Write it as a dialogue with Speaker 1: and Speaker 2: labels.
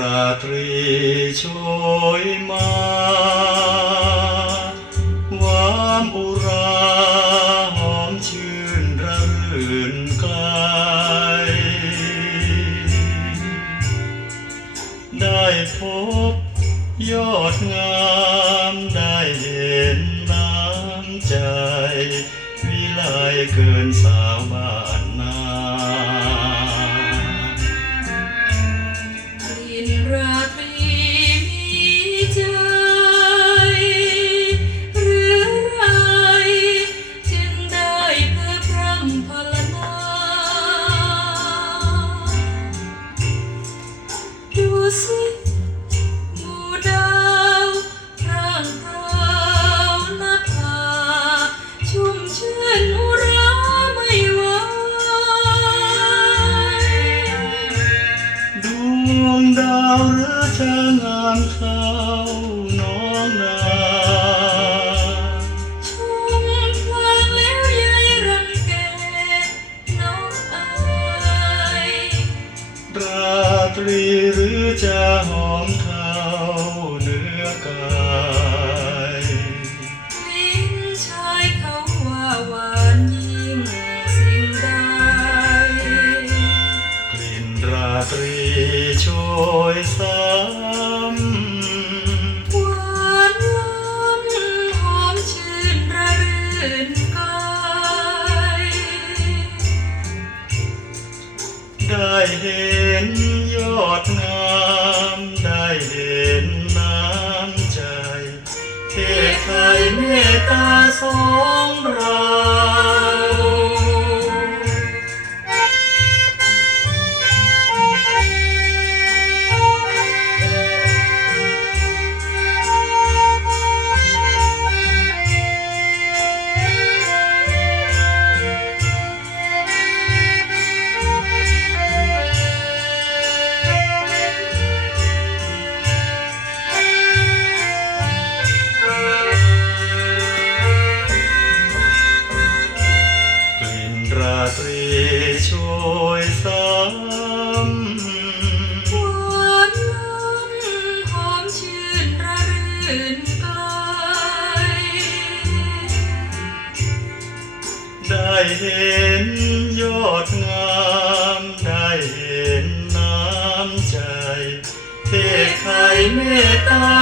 Speaker 1: ราตรีช่วยมา วานอุราหอมชื่นระรื่นไกลได้พบยอดงามได้เห็นน้ำใจ วิไลเกินสาวบ้านนา
Speaker 2: สิหมู่ดาวพร่างพราวนับพาชุ่มชื่นอุราไม่ไหว
Speaker 1: ดวงดาวหรือจะงามเขา จะหอมเท้าเนื้อกาย
Speaker 2: ลิ้นชายเขาว่าหวานยิ่งสิ่งใด
Speaker 1: กลิ่นราตรีโชยซ้ำ
Speaker 2: หวานล้ำหอมชื่นระรื่นกาย
Speaker 1: ได้เห็นยอดงา เทไทยเมตตาสอง
Speaker 2: หวานล้ำหอมชื่นระรื่นกาย
Speaker 1: ได้เห็นยอดงามได้เห็นน้ำใจเทไทยเมตตา